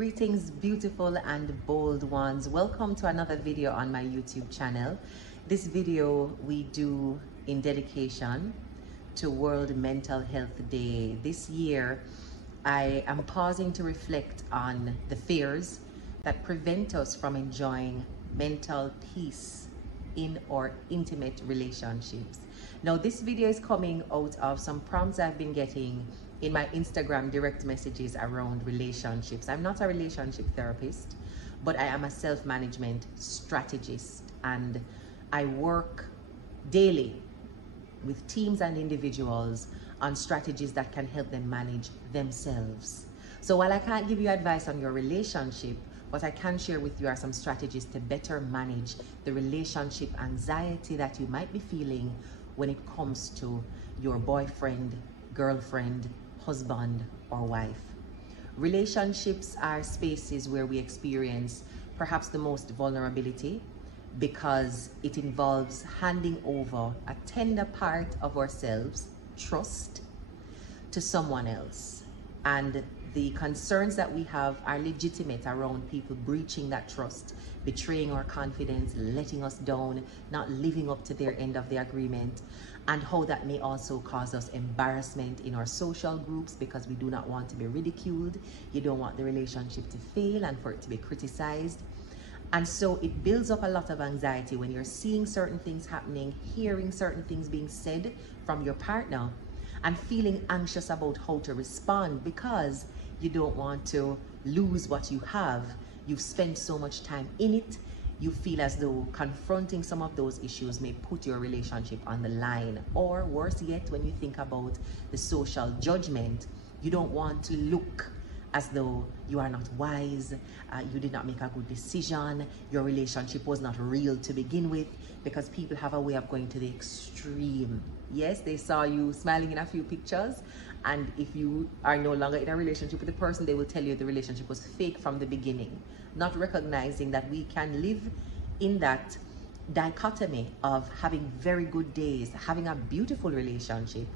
Greetings, beautiful and bold ones. Welcome to another video on my YouTube channel. This video we do in dedication to World Mental Health Day. This year, I am pausing to reflect on the fears that prevent us from enjoying mental peace in our intimate relationships. Now, this video is coming out of some prompts I've been getting in my Instagram direct messages around relationships. I'm not a relationship therapist, but I am a self-management strategist, and I work daily with teams and individuals on strategies that can help them manage themselves. So while I can't give you advice on your relationship, what I can share with you are some strategies to better manage the relationship anxiety that you might be feeling when it comes to your boyfriend, girlfriend, husband, or wife. Relationships are spaces where we experience perhaps the most vulnerability, because it involves handing over a tender part of ourselves, trust, to someone else. And the concerns that we have are legitimate around people breaching that trust, betraying our confidence, letting us down, not living up to their end of the agreement, and how that may also cause us embarrassment in our social groups because we do not want to be ridiculed. You don't want the relationship to fail and for it to be criticized. And so it builds up a lot of anxiety when you're seeing certain things happening, hearing certain things being said from your partner, and feeling anxious about how to respond because you don't want to lose what you have. You've spent so much time in it. You feel as though confronting some of those issues may put your relationship on the line. Or worse yet, when you think about the social judgment, you don't want to look as though you are not wise, you did not make a good decision, your relationship was not real to begin with, because people have a way of going to the extreme. Yes, they saw you smiling in a few pictures, and if you are no longer in a relationship with the person, they will tell you the relationship was fake from the beginning, not recognizing that we can live in that dichotomy of having very good days, having a beautiful relationship,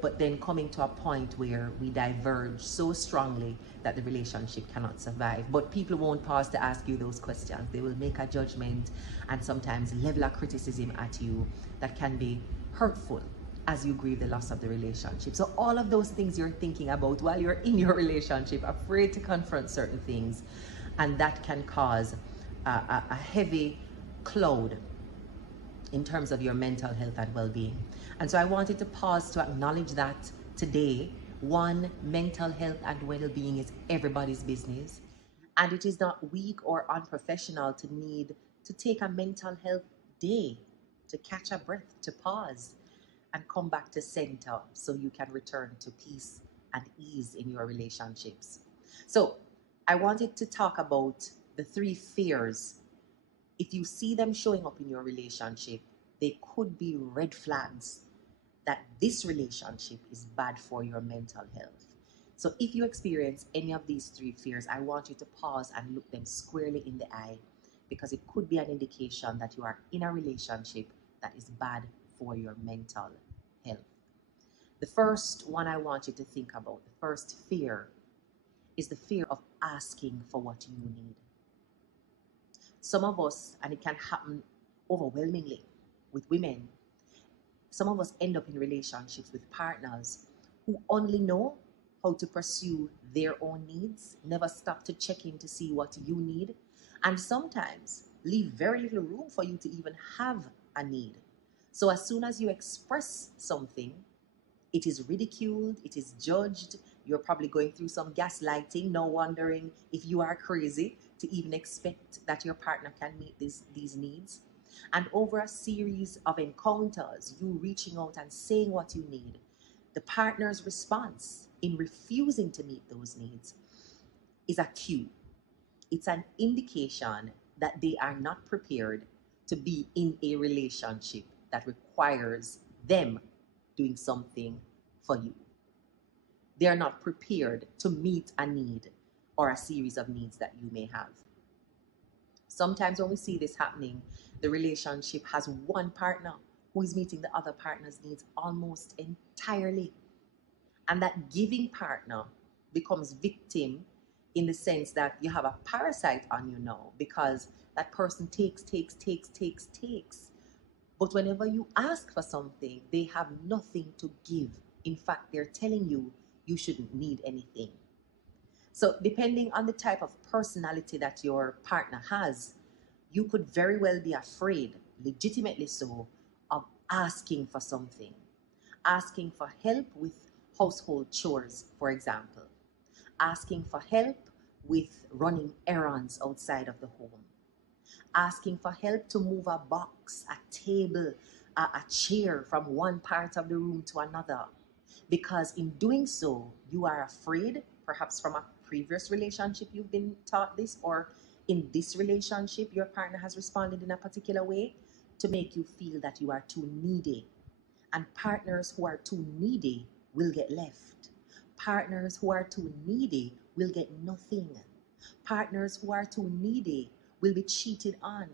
but then coming to a point where we diverge so strongly that the relationship cannot survive. But people won't pause to ask you those questions. They will make a judgment and sometimes level a criticism at you that can be hurtful as you grieve the loss of the relationship. So all of those things you're thinking about while you're in your relationship, afraid to confront certain things, and that can cause a heavy cloud in terms of your mental health and well-being. And so I wanted to pause to acknowledge that today, one, mental health and well-being is everybody's business. And it is not weak or unprofessional to need to take a mental health day, to catch a breath, to pause and come back to center so you can return to peace and ease in your relationships. So I wanted to talk about the three fears. If you see them showing up in your relationship, they could be red flags that this relationship is bad for your mental health. So if you experience any of these three fears, I want you to pause and look them squarely in the eye, because it could be an indication that you are in a relationship that is bad for your mental health. The first one I want you to think about, the first fear, is the fear of asking for what you need. Some of us, and it can happen overwhelmingly with women, some of us end up in relationships with partners who only know how to pursue their own needs, never stop to check in to see what you need, and sometimes leave very little room for you to even have a need. So as soon as you express something, it is ridiculed, it is judged, you're probably going through some gaslighting, now wondering if you are crazy to even expect that your partner can meet these needs. And over a series of encounters, you reaching out and saying what you need, the partner's response in refusing to meet those needs is a cue. It's an indication that they are not prepared to be in a relationship that requires them doing something for you. They are not prepared to meet a need or a series of needs that you may have. Sometimes when we see this happening, the relationship has one partner who is meeting the other partner's needs almost entirely. And that giving partner becomes victim in the sense that you have a parasite on you now because that person takes. But whenever you ask for something, they have nothing to give. In fact, they're telling you you shouldn't need anything. So, depending on the type of personality that your partner has, you could very well be afraid, legitimately so, of asking for something. Asking for help with household chores, for example. Asking for help with running errands outside of the home. Asking for help to move a box, a table, a chair from one part of the room to another. Because in doing so, you are afraid, perhaps from a previous relationship you've been taught this, or in this relationship, your partner has responded in a particular way to make you feel that you are too needy. And partners who are too needy will get left. Partners who are too needy will get nothing. Partners who are too needy will be cheated on.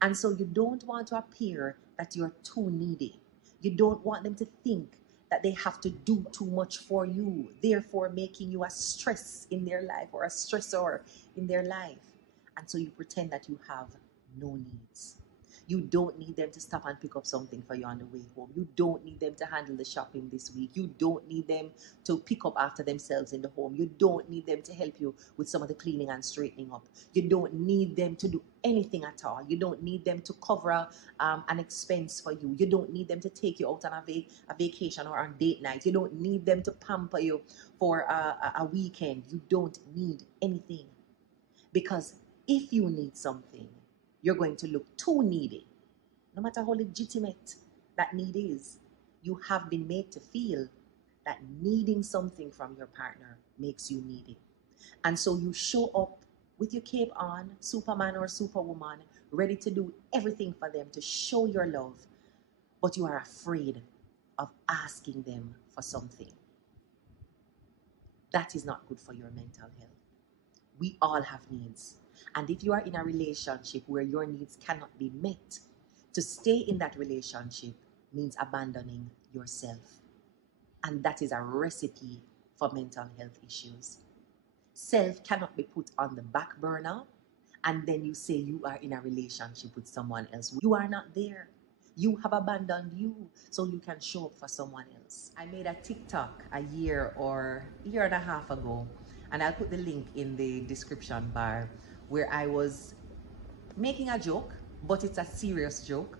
And so you don't want to appear that you're too needy. You don't want them to think that they have to do too much for you, therefore making you a stress in their life or a stressor in their life. And so you pretend that you have no needs. You don't need them to stop and pick up something for you on the way home. You don't need them to handle the shopping this week. You don't need them to pick up after themselves in the home. You don't need them to help you with some of the cleaning and straightening up. You don't need them to do anything at all. You don't need them to cover an expense for you. You don't need them to take you out on a vacation or on date night. You don't need them to pamper you for a weekend. You don't need anything. Because if you need something, you're going to look too needy. No matter how legitimate that need is, you have been made to feel that needing something from your partner makes you needy. And so you show up with your cape on, Superman or Superwoman, ready to do everything for them to show your love, but you are afraid of asking them for something. That is not good for your mental health. We all have needs. And if you are in a relationship where your needs cannot be met, to stay in that relationship means abandoning yourself. And that is a recipe for mental health issues. Self cannot be put on the back burner and then you say you are in a relationship with someone else. You are not there. You have abandoned you so you can show up for someone else. I made a TikTok a year or a year and a half ago, and I'll put the link in the description bar, where I was making a joke, but it's a serious joke,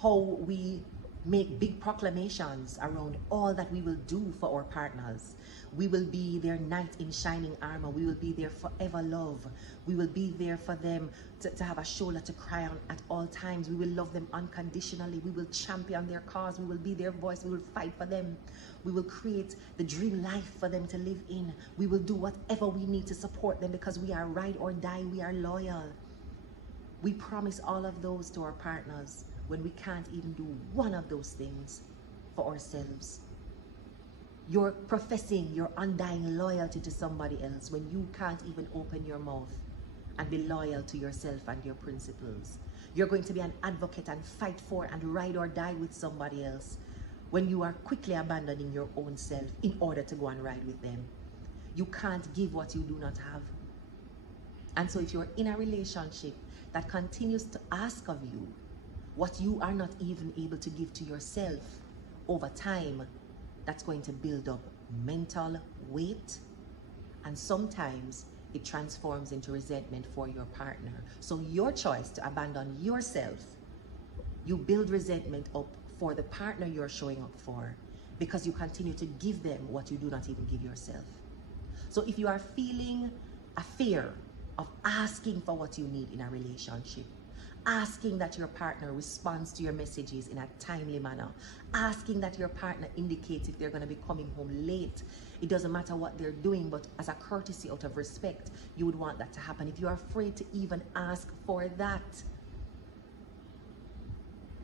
how we make big proclamations around all that we will do for our partners. We will be their knight in shining armor. We will be their forever love. We will be there for them to have a shoulder to cry on at all times. We will love them unconditionally. We will champion their cause. We will be their voice. We will fight for them. We will create the dream life for them to live in. We will do whatever we need to support them because we are ride or die. We are loyal. We promise all of those to our partners when we can't even do one of those things for ourselves. You're professing your undying loyalty to somebody else when you can't even open your mouth and be loyal to yourself and your principles. You're going to be an advocate and fight for and ride or die with somebody else when you are quickly abandoning your own self in order to go and ride with them. You can't give what you do not have. And so if you're in a relationship that continues to ask of you what you are not even able to give to yourself, over time, that's going to build up mental weight, and sometimes it transforms into resentment for your partner. So your choice to abandon yourself, you build resentment up for the partner you're showing up for because you continue to give them what you do not even give yourself. So if you are feeling a fear of asking for what you need in a relationship, asking that your partner responds to your messages in a timely manner, asking that your partner indicates if they're going to be coming home late, it doesn't matter what they're doing, but as a courtesy, out of respect, you would want that to happen. If you're afraid to even ask for that,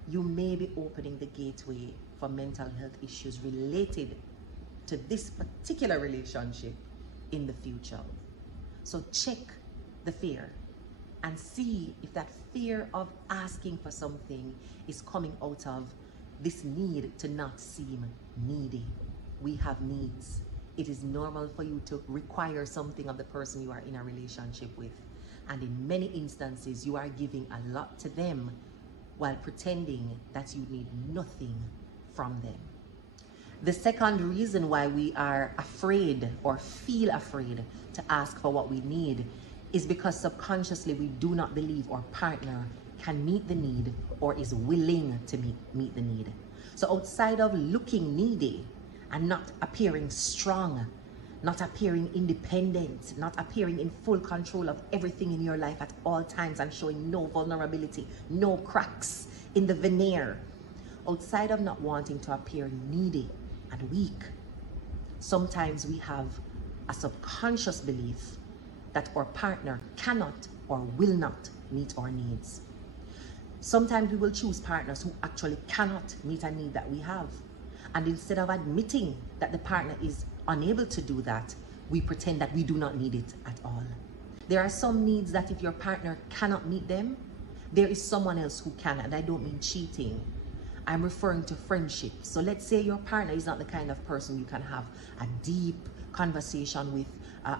you may be opening the gateway for mental health issues related to this particular relationship in the future. So check the fear and see if that fear of asking for something is coming out of this need to not seem needy. We have needs. It is normal for you to require something of the person you are in a relationship with. And in many instances, you are giving a lot to them while pretending that you need nothing from them. The second reason why we are afraid or feel afraid to ask for what we need is because subconsciously we do not believe our partner can meet the need or is willing to meet the need. So outside of looking needy and not appearing strong, not appearing independent, not appearing in full control of everything in your life at all times and showing no vulnerability, no cracks in the veneer, outside of not wanting to appear needy and weak, sometimes we have a subconscious belief that our partner cannot or will not meet our needs. Sometimes we will choose partners who actually cannot meet a need that we have. And instead of admitting that the partner is unable to do that, we pretend that we do not need it at all. There are some needs that if your partner cannot meet them, there is someone else who can, and I don't mean cheating. I'm referring to friendship. So let's say your partner is not the kind of person you can have a deep conversation with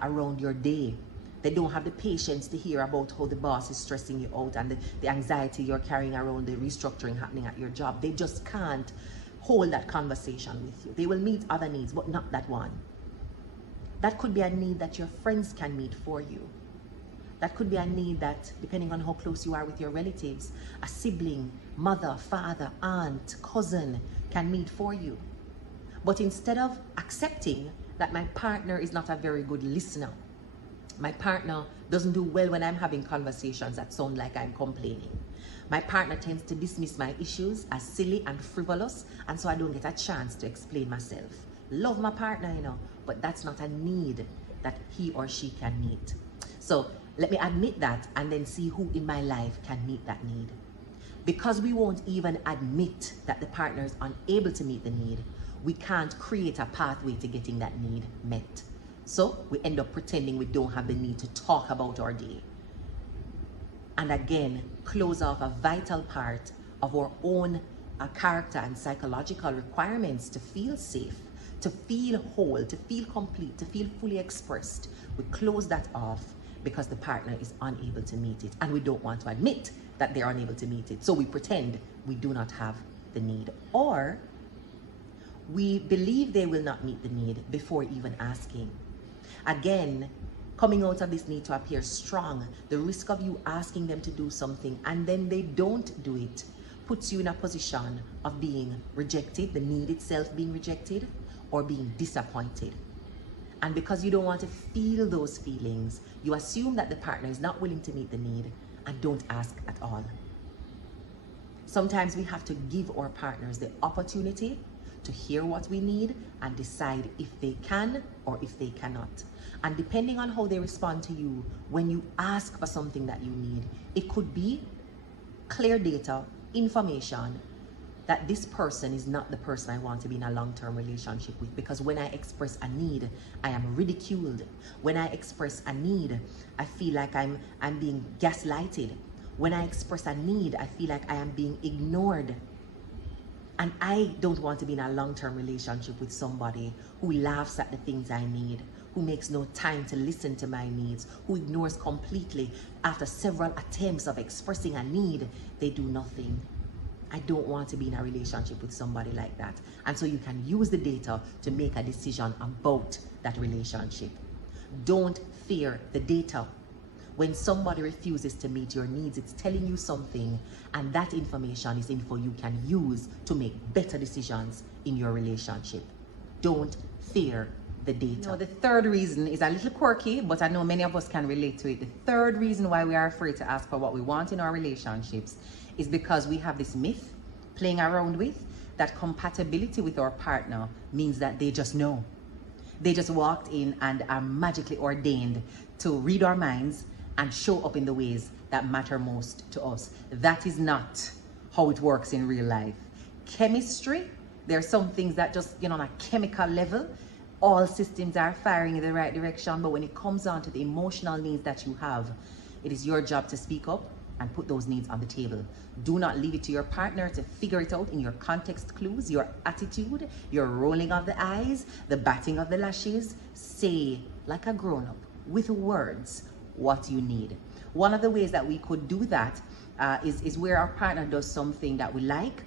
around your day. They don't have the patience to hear about how the boss is stressing you out and the anxiety you're carrying around the restructuring happening at your job. They just can't hold that conversation with you. They will meet other needs, but not that one. That could be a need that your friends can meet for you. That could be a need that, depending on how close you are with your relatives, a sibling, mother, father, aunt, cousin can meet for you. But instead of accepting that my partner is not a very good listener, my partner doesn't do well when I'm having conversations that sound like I'm complaining, my partner tends to dismiss my issues as silly and frivolous, and so I don't get a chance to explain myself. Love my partner, you know, but that's not a need that he or she can meet. So let me admit that and then see who in my life can meet that need. Because we won't even admit that the partner is unable to meet the need, we can't create a pathway to getting that need met. So we end up pretending we don't have the need to talk about our day. And again, close off a vital part of our own character and psychological requirements to feel safe, to feel whole, to feel complete, to feel fully expressed. We close that off because the partner is unable to meet it, and we don't want to admit that they're unable to meet it. So we pretend we do not have the need, or we believe they will not meet the need before even asking. Again, coming out of this need to appear strong, the risk of you asking them to do something and then they don't do it puts you in a position of being rejected, the need itself being rejected, or being disappointed. And because you don't want to feel those feelings, you assume that the partner is not willing to meet the need and don't ask at all. Sometimes we have to give our partners the opportunity to hear what we need and decide if they can or if they cannot. And depending on how they respond to you when you ask for something that you need, it could be clear data, information that this person is not the person I want to be in a long-term relationship with, because when I express a need, I am ridiculed. When I express a need, I feel like I'm being gaslighted. When I express a need, I feel like I am being ignored. And I don't want to be in a long-term relationship with somebody who laughs at the things I need, who makes no time to listen to my needs, who ignores completely after several attempts of expressing a need, they do nothing. I don't want to be in a relationship with somebody like that. And so you can use the data to make a decision about that relationship. Don't fear the data. When somebody refuses to meet your needs, it's telling you something, and that information is info you can use to make better decisions in your relationship. Don't fear the data. Now, the third reason is a little quirky, but I know many of us can relate to it. The third reason why we are afraid to ask for what we want in our relationships is because we have this myth playing around with that compatibility with our partner means that they just know. They just walked in and are magically ordained to read our minds and show up in the ways that matter most to us. That is not how it works in real life. Chemistry, there are some things that just, on a chemical level, all systems are firing in the right direction, but when it comes down to the emotional needs that you have, it is your job to speak up and put those needs on the table. Do not leave it to your partner to figure it out in your context clues, your attitude, your rolling of the eyes, the batting of the lashes. Say, like a grown-up, with words, what you need. One of the ways that we could do that is where our partner does something that we like,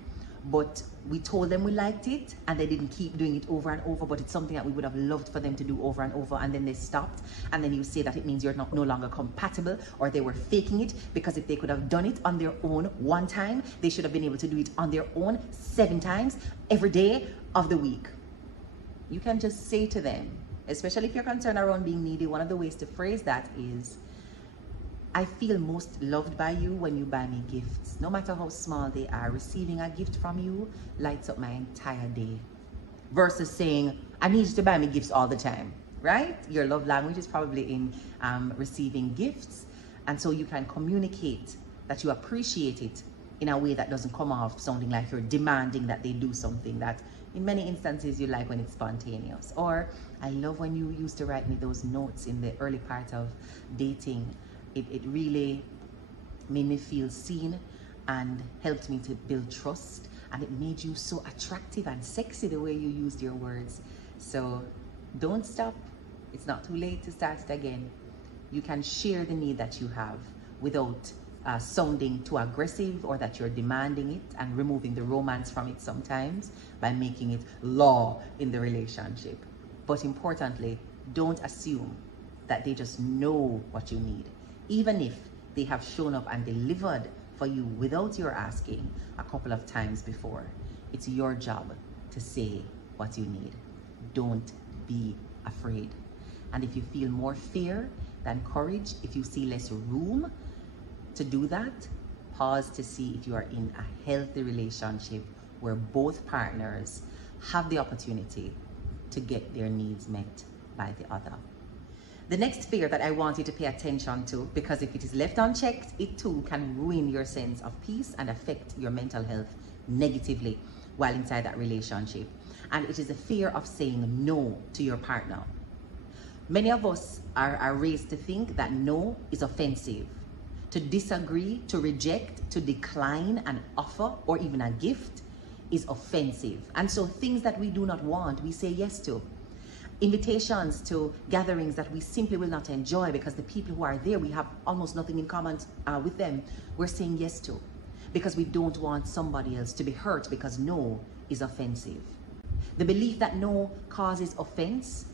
but we told them we liked it and they didn't keep doing it over and over, but it's something that we would have loved for them to do over and over, and then they stopped, and then you say that it means you're no longer compatible, or they were faking it, because if they could have done it on their own one time, they should have been able to do it on their own 7 times every day of the week. You can just say to them, especially if you're concerned around being needy, one of the ways to phrase that is, I feel most loved by you when you buy me gifts. No matter how small they are, receiving a gift from you lights up my entire day. Versus saying, I need you to buy me gifts all the time, right? Your love language is probably in receiving gifts. And so you can communicate that you appreciate it in a way that doesn't come off sounding like you're demanding that they do something that in many instances you like when it's spontaneous. Or, I love when you used to write me those notes in the early part of dating. It really made me feel seen and helped me to build trust, and it made you so attractive and sexy the way you used your words. So don't stop. It's not too late to start it again. You can share the need that you have without sounding too aggressive or that you're demanding it, and removing the romance from it sometimes by making it law in the relationship. But importantly, don't assume that they just know what you need. Even if they have shown up and delivered for you without your asking a couple of times before, it's your job to say what you need. Don't be afraid. And if you feel more fear than courage, if you see less room to do that, pause to see if you are in a healthy relationship where both partners have the opportunity to get their needs met by the other. The next fear that I want you to pay attention to, because if it is left unchecked, it too can ruin your sense of peace and affect your mental health negatively while inside that relationship. And it is the fear of saying no to your partner. Many of us are raised to think that no is offensive. To disagree, to reject, to decline an offer or even a gift is offensive. And so things that we do not want, we say yes to. Invitations to gatherings that we simply will not enjoy because the people who are there, we have almost nothing in common with them, we're saying yes to, because we don't want somebody else to be hurt, because no is offensive. The belief that no causes offense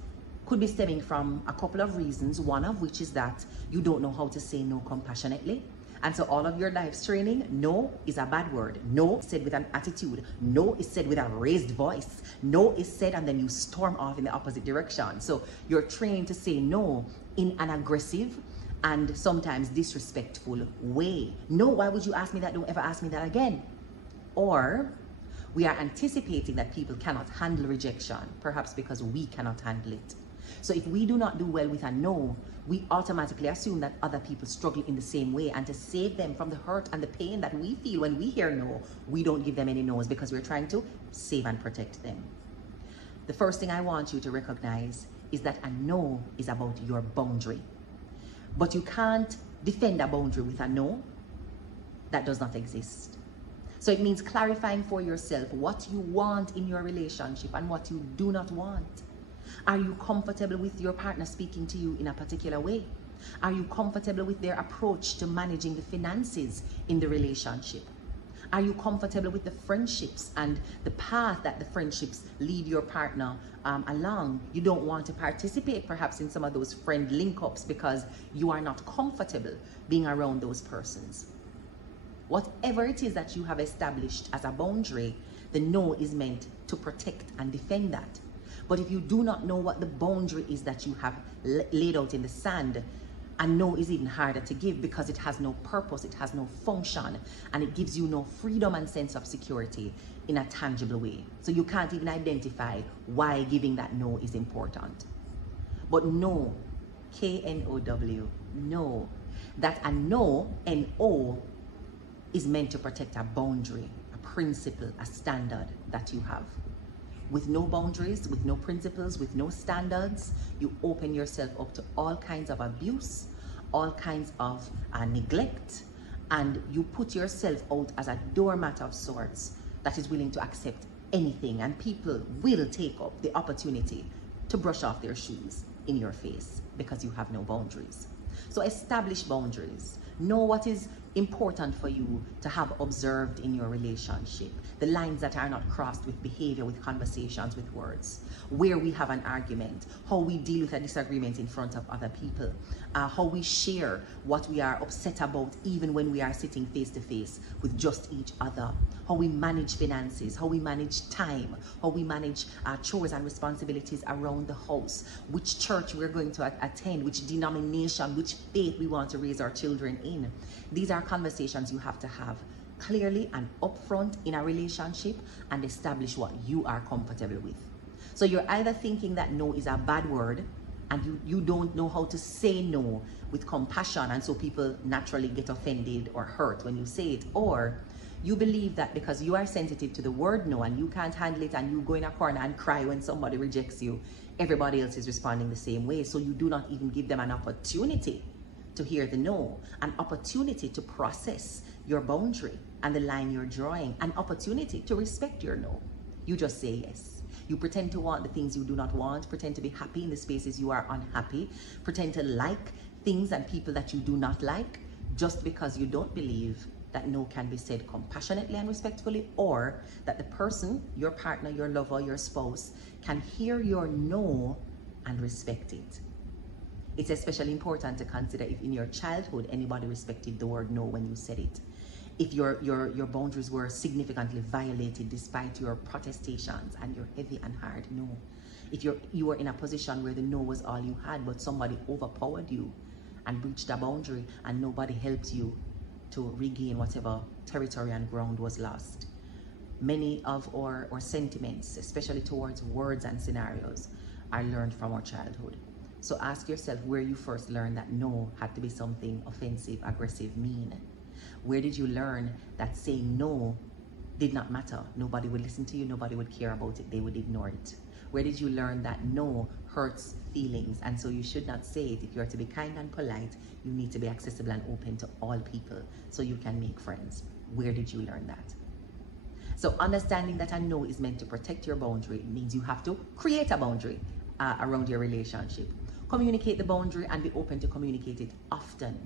could be stemming from a couple of reasons, one of which is that you don't know how to say no compassionately. And so all of your life's training, no is a bad word. No is said with an attitude. No is said with a raised voice. No is said and then you storm off in the opposite direction. So you're trained to say no in an aggressive and sometimes disrespectful way. No, why would you ask me that? Don't ever ask me that again. Or we are anticipating that people cannot handle rejection, perhaps because we cannot handle it. So if we do not do well with a no, we automatically assume that other people struggle in the same way, and to save them from the hurt and the pain that we feel when we hear no, we don't give them any no's because we're trying to save and protect them. The first thing I want you to recognize is that a no is about your boundary. But you can't defend a boundary with a no that does not exist. So it means clarifying for yourself what you want in your relationship and what you do not want. Are you comfortable with your partner speaking to you in a particular way? Are you comfortable with their approach to managing the finances in the relationship? Are you comfortable with the friendships and the path that the friendships lead your partner along? You don't want to participate perhaps in some of those friend link-ups because you are not comfortable being around those persons. Whatever it is that you have established as a boundary, the no is meant to protect and defend that. But if you do not know what the boundary is that you have laid out in the sand, a no is even harder to give because it has no purpose, it has no function, and it gives you no freedom and sense of security in a tangible way. So you can't even identify why giving that no is important. But no, K-N-O-W, no, that a no, N-O, is meant to protect a boundary, a principle, a standard that you have. With no boundaries, with no principles, with no standards, you open yourself up to all kinds of abuse, all kinds of neglect, and you put yourself out as a doormat of sorts that is willing to accept anything, and people will take up the opportunity to brush off their shoes in your face because you have no boundaries. So establish boundaries. Know what is important for you to have observed in your relationship. The lines that are not crossed with behavior, with conversations, with words. Where we have an argument, how we deal with a disagreement in front of other people, how we share what we are upset about even when we are sitting face to face with just each other, how we manage finances, how we manage time, how we manage chores and responsibilities around the house, which church we're going to attend, which denomination, which faith we want to raise our children in. These are conversations you have to have clearly and upfront in a relationship, and establish what you are comfortable with. So you're either thinking that no is a bad word, and you don't know how to say no with compassion, and so people naturally get offended or hurt when you say it, or you believe that because you are sensitive to the word no and you can't handle it, and you go in a corner and cry when somebody rejects you, everybody else is responding the same way, so you do not even give them an opportunity to hear the no, an opportunity to process your boundary and the line you're drawing, an opportunity to respect your no. You just say yes. You pretend to want the things you do not want, pretend to be happy in the spaces you are unhappy, pretend to like things and people that you do not like, just because you don't believe that no can be said compassionately and respectfully, or that the person, your partner, your lover, your spouse, can hear your no and respect it. It's especially important to consider if in your childhood anybody respected the word no when you said it. If your boundaries were significantly violated despite your protestations and your heavy and hard no. If you were in a position where the no was all you had, but somebody overpowered you and breached a boundary and nobody helped you to regain whatever territory and ground was lost. Many of our sentiments, especially towards words and scenarios, are learned from our childhood. So ask yourself where you first learned that no had to be something offensive, aggressive, mean. Where did you learn that saying no did not matter? Nobody would listen to you, nobody would care about it, they would ignore it. Where did you learn that no hurts feelings, and so you should not say it? If you are to be kind and polite, you need to be accessible and open to all people so you can make friends. Where did you learn that? So understanding that a no is meant to protect your boundary means you have to create a boundary around your relationship. Communicate the boundary and be open to communicate it often.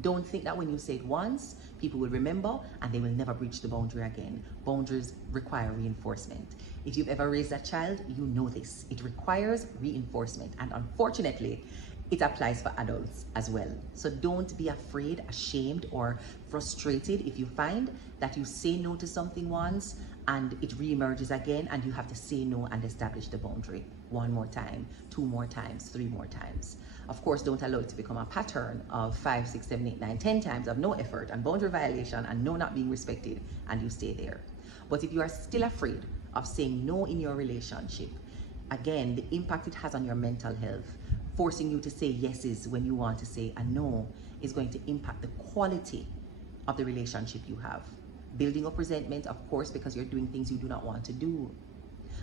Don't think that when you say it once, people will remember and they will never breach the boundary again. Boundaries require reinforcement. If you've ever raised a child, you know this. It requires reinforcement, and unfortunately, it applies for adults as well. So don't be afraid, ashamed, or frustrated if you find that you say no to something once and it reemerges again, and you have to say no and establish the boundary one more time, 2 more times, 3 more times. Of course, don't allow it to become a pattern of 5, 6, 7, 8, 9, 10 times of no effort and boundary violation and no not being respected, and you stay there. But if you are still afraid of saying no in your relationship, again, the impact it has on your mental health, forcing you to say yeses when you want to say a no, is going to impact the quality of the relationship you have. Building up resentment, of course, because you're doing things you do not want to do.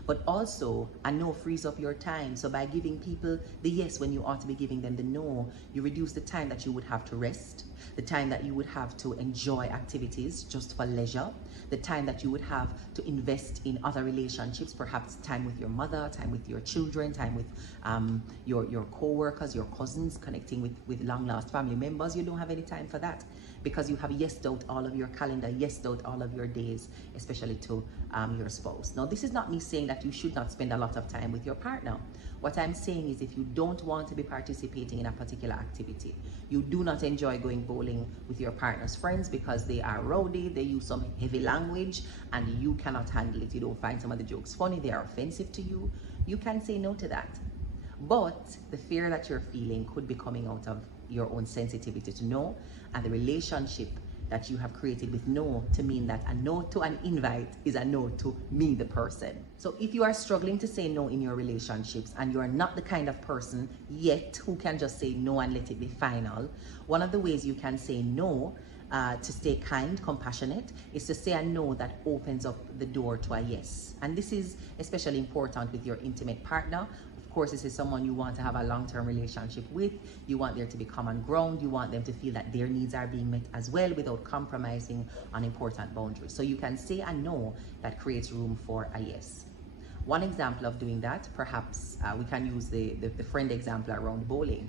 But also, a no frees up your time. So by giving people the yes when you ought to be giving them the no, you reduce the time that you would have to rest, the time that you would have to enjoy activities just for leisure, the time that you would have to invest in other relationships, perhaps time with your mother, time with your children, time with your co-workers, your cousins, connecting with long-lost family members. You don't have any time for that because you have yesed out all of your calendar, yesed out all of your days, especially to your spouse. Now, this is not me saying that you should not spend a lot of time with your partner. What I'm saying is, if you don't want to be participating in a particular activity, you do not enjoy going bowling with your partner's friends because they are rowdy, they use some heavy language, and you cannot handle it, you don't find some of the jokes funny, they are offensive to you, you can say no to that. But the fear that you're feeling could be coming out of your own sensitivity to no, and the relationship that you have created with no to mean that a no to an invite is a no to me, the person. So if you are struggling to say no in your relationships and you are not the kind of person yet who can just say no and let it be final, one of the ways you can say no to stay kind, compassionate, is to say a no that opens up the door to a yes. And this is especially important with your intimate partner. Of course, this is someone you want to have a long-term relationship with. You want there to be common ground. You want them to feel that their needs are being met as well without compromising on important boundaries. So you can say a no that creates room for a yes. One example of doing that, perhaps we can use the friend example around bowling.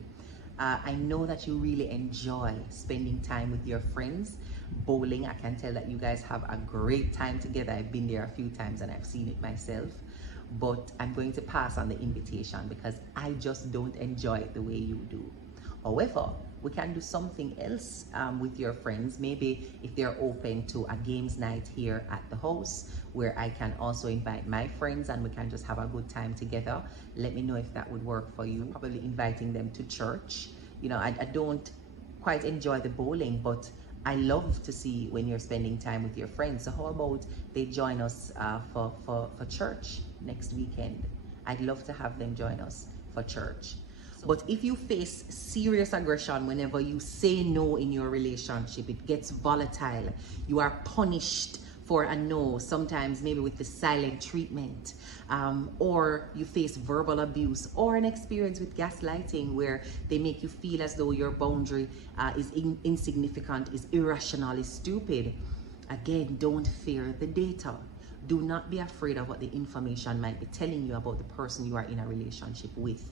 I know that you really enjoy spending time with your friends. Bowling, I can tell that you guys have a great time together. I've been there a few times and I've seen it myself. But I'm going to pass on the invitation because I just don't enjoy it the way you do. However, we can do something else with your friends. Maybe if they're open to a games night here at the house, where I can also invite my friends and we can just have a good time together. Let me know if that would work for you. Probably inviting them to church. You know, I don't quite enjoy the bowling, but I love to see when you're spending time with your friends. So how about they join us for church next weekend? I'd love to have them join us for church. But if you face serious aggression whenever you say no in your relationship, it gets volatile. You are punished for a no, sometimes maybe with the silent treatment, or you face verbal abuse, or an experience with gaslighting where they make you feel as though your boundary is insignificant, is irrational, is stupid. Again, don't fear the data. Do not be afraid of what the information might be telling you about the person you are in a relationship with.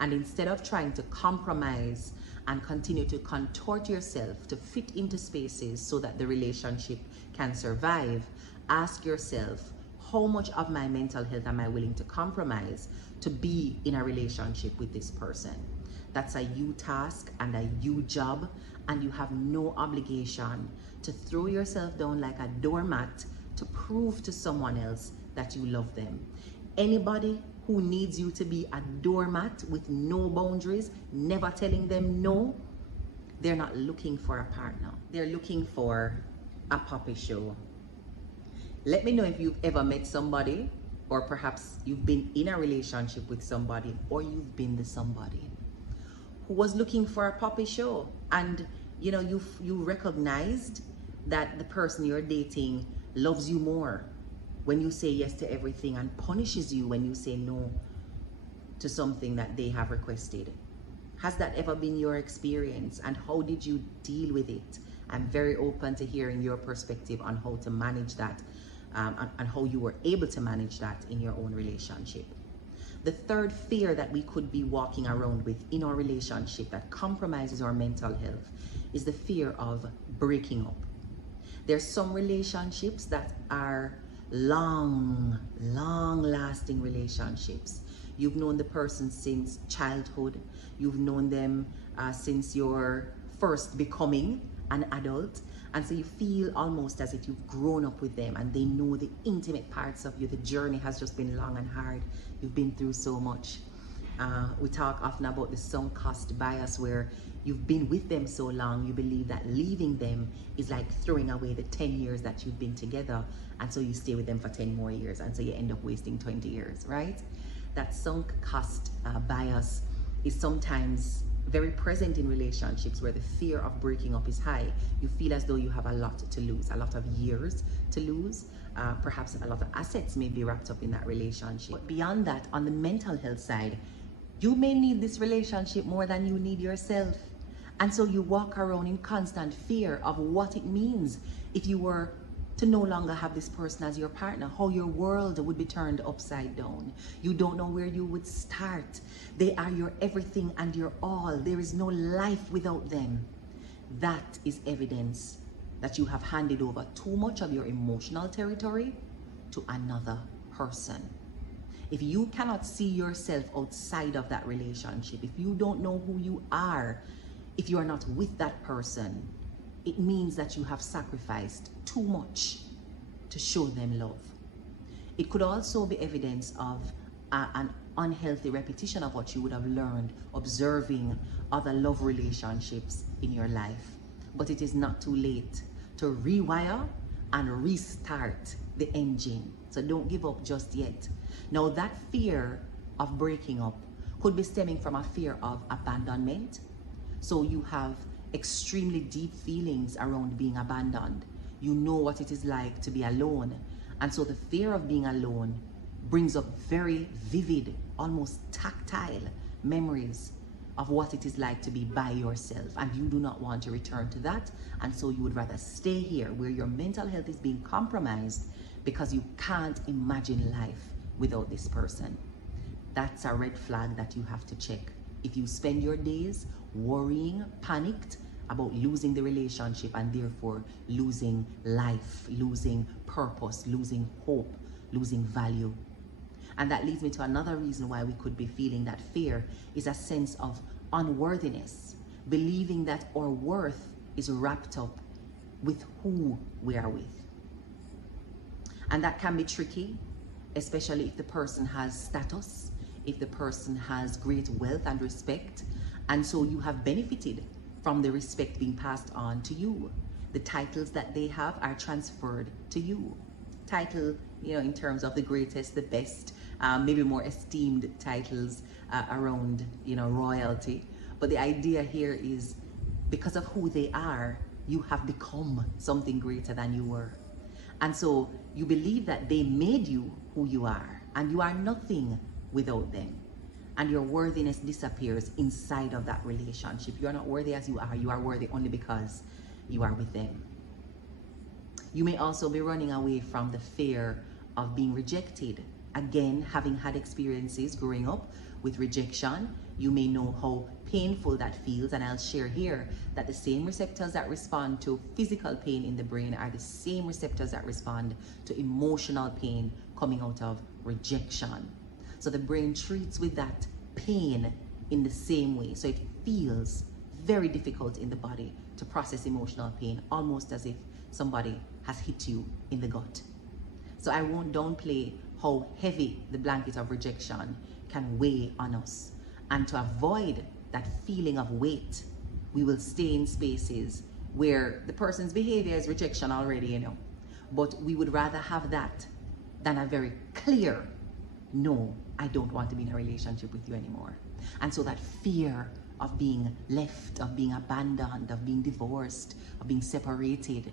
And instead of trying to compromise and continue to contort yourself to fit into spaces so that the relationship can survive, ask yourself, how much of my mental health am I willing to compromise to be in a relationship with this person? That's a you task and a you job, and you have no obligation to throw yourself down like a doormat to prove to someone else that you love them. Anybody who needs you to be a doormat with no boundaries, never telling them no, they're not looking for a partner. They're looking for a puppy show. Let me know if you've ever met somebody, or perhaps you've been in a relationship with somebody, or you've been the somebody who was looking for a puppy show, and you know, you recognized that the person you're dating loves you more when you say yes to everything and punishes you when you say no to something that they have requested. Has that ever been your experience, and how did you deal with it? I'm very open to hearing your perspective on how to manage that and how you were able to manage that in your own relationship. The third fear that we could be walking around with in our relationship that compromises our mental health is the fear of breaking up. There's some relationships that are long lasting relationships. You've known the person since childhood. You've known them since you're first becoming an adult. And so you feel almost as if you've grown up with them and they know the intimate parts of you. The journey has just been long and hard. You've been through so much. We talk often about the sunk cost bias, where you've been with them so long, you believe that leaving them is like throwing away the 10 years that you've been together. And so you stay with them for 10 more years. And so you end up wasting 20 years, right? That sunk cost bias is sometimes very present in relationships where the fear of breaking up is high. You feel as though you have a lot to lose, a lot of years to lose. Perhaps a lot of assets may be wrapped up in that relationship. But beyond that, on the mental health side, you may need this relationship more than you need yourself. And so you walk around in constant fear of what it means if you were to no longer have this person as your partner, how your world would be turned upside down. You don't know where you would start. They are your everything and your all. There is no life without them. That is evidence that you have handed over too much of your emotional territory to another person. If you cannot see yourself outside of that relationship, if you don't know who you are, if you are not with that person, it means that you have sacrificed too much to show them love. It could also be evidence of an unhealthy repetition of what you would have learned observing other love relationships in your life. But it is not too late to rewire and restart the engine. So don't give up just yet. Now, that fear of breaking up could be stemming from a fear of abandonment. So you have extremely deep feelings around being abandoned. You know what it is like to be alone. And so the fear of being alone brings up very vivid, almost tactile memories of what it is like to be by yourself, and you do not want to return to that, and so you would rather stay here where your mental health is being compromised because you can't imagine life without this person. That's a red flag that you have to check. If you spend your days worrying, panicked about losing the relationship and therefore losing life, losing purpose, losing hope, losing value. And that leads me to another reason why we could be feeling that fear is a sense of unworthiness, believing that our worth is wrapped up with who we are with. And that can be tricky, especially if the person has status, if the person has great wealth and respect, and so you have benefited from the respect being passed on to you. The titles that they have are transferred to you. Title, in terms of the greatest, the best, maybe more esteemed titles around, royalty. But the idea here is because of who they are, you have become something greater than you were. And so you believe that they made you who you are, and you are nothing without them. And your worthiness disappears inside of that relationship. You are not worthy as you are worthy only because you are with them. You may also be running away from the fear of being rejected. Again, having had experiences growing up with rejection, you may know how painful that feels, and I'll share here that the same receptors that respond to physical pain in the brain are the same receptors that respond to emotional pain coming out of rejection. So the brain treats with that pain in the same way. So it feels very difficult in the body to process emotional pain, almost as if somebody has hit you in the gut. So I won't downplay how heavy the blanket of rejection can weigh on us. And to avoid that feeling of weight, we will stay in spaces where the person's behavior is rejection already, But we would rather have that than a very clear, no, I don't want to be in a relationship with you anymore. And so that fear of being left, of being abandoned, of being divorced, of being separated,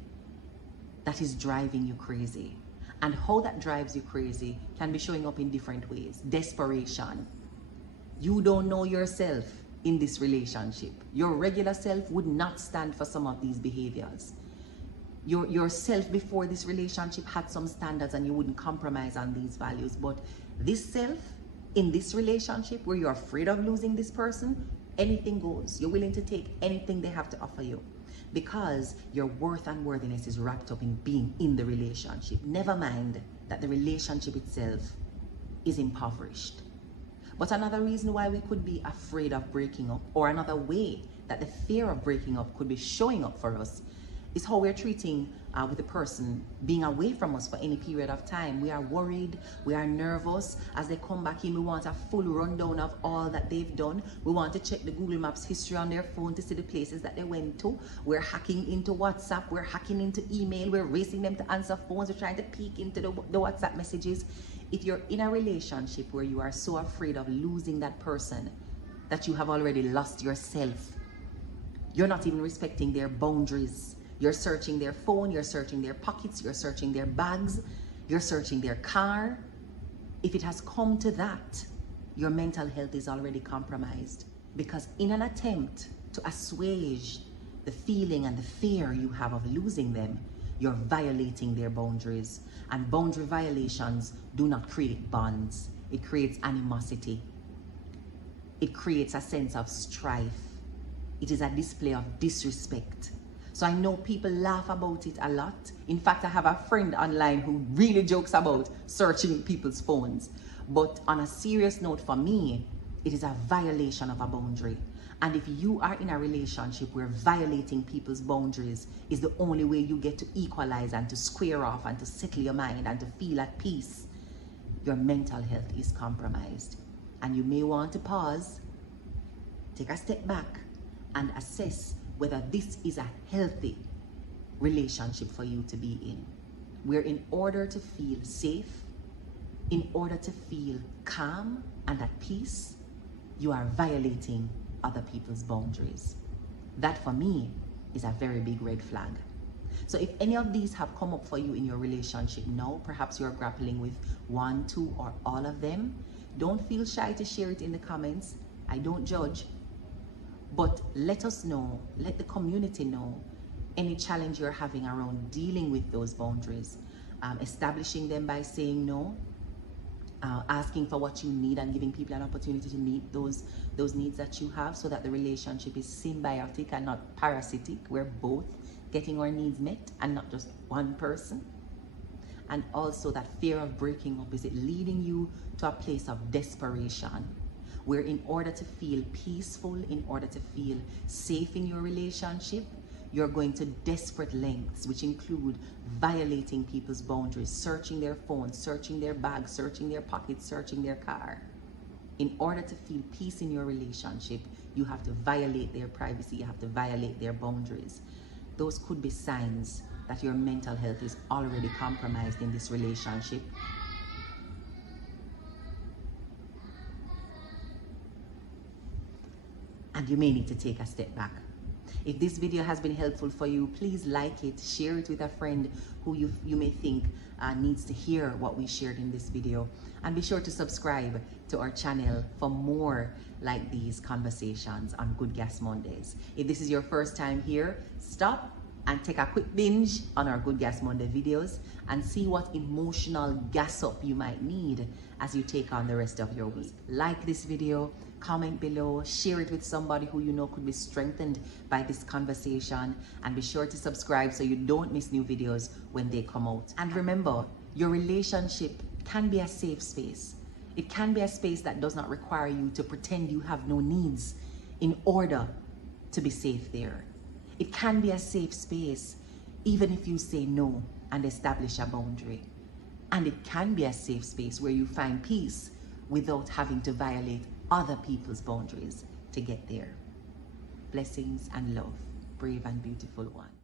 that is driving you crazy. And how that drives you crazy can be showing up in different ways. Desperation. You don't know yourself in this relationship. Your regular self would not stand for some of these behaviors. Your self before this relationship had some standards and you wouldn't compromise on these values. But this self in this relationship where you're afraid of losing this person, anything goes. You're willing to take anything they have to offer you because your worth and worthiness is wrapped up in being in the relationship. Never mind that the relationship itself is impoverished. But another reason why we could be afraid of breaking up, or another way that the fear of breaking up could be showing up for us, is how we're treating with the person being away from us for any period of time. We are worried, we are nervous. As they come back in, we want a full rundown of all that they've done. We want to check the Google Maps history on their phone to see the places that they went to. We're hacking into WhatsApp, we're hacking into email, we're racing them to answer phones, we're trying to peek into the WhatsApp messages. If you're in a relationship where you are so afraid of losing that person that you have already lost yourself, you're not even respecting their boundaries. You're searching their phone, you're searching their pockets, you're searching their bags, you're searching their car. If it has come to that, your mental health is already compromised, because in an attempt to assuage the feeling and the fear you have of losing them, you're violating their boundaries. And boundary violations do not create bonds. It creates animosity. It creates a sense of strife. It is a display of disrespect. So I know people laugh about it a lot. In fact, I have a friend online who really jokes about searching people's phones. But on a serious note, for me, it is a violation of a boundary. And if you are in a relationship where violating people's boundaries is the only way you get to equalize and to square off and to settle your mind and to feel at peace, your mental health is compromised. And you may want to pause, take a step back, and assess whether this is a healthy relationship for you to be in. Where in order to feel safe, in order to feel calm and at peace, you are violating other people's boundaries. That for me is a very big red flag. So if any of these have come up for you in your relationship now, perhaps you're grappling with one, two, or all of them, don't feel shy to share it in the comments. I don't judge, but let us know, let the community know any challenge you're having around dealing with those boundaries, establishing them by saying no, asking for what you need and giving people an opportunity to meet those needs that you have, so that the relationship is symbiotic and not parasitic. We're both getting our needs met and not just one person. And also that fear of breaking up, is it leading you to a place of desperation, where in order to feel peaceful, in order to feel safe in your relationship, you're going to desperate lengths, which include violating people's boundaries, searching their phones, searching their bags, searching their pockets, searching their car. In order to feel peace in your relationship, you have to violate their privacy, you have to violate their boundaries. Those could be signs that your mental health is already compromised in this relationship. And you may need to take a step back. If this video has been helpful for you, please like it, share it with a friend who you may think needs to hear what we shared in this video. And be sure to subscribe to our channel for more like these conversations on Good Gas Mondays. If this is your first time here, stop and take a quick binge on our Good Gas Monday videos and see what emotional gas up you might need as you take on the rest of your week. Like this video, comment below, share it with somebody who you know could be strengthened by this conversation, and be sure to subscribe so you don't miss new videos when they come out. And remember, your relationship can be a safe space. It can be a space that does not require you to pretend you have no needs in order to be safe there. It can be a safe space even if you say no and establish a boundary. And it can be a safe space where you find peace without having to violate other people's boundaries to get there. Blessings and love, brave and beautiful one.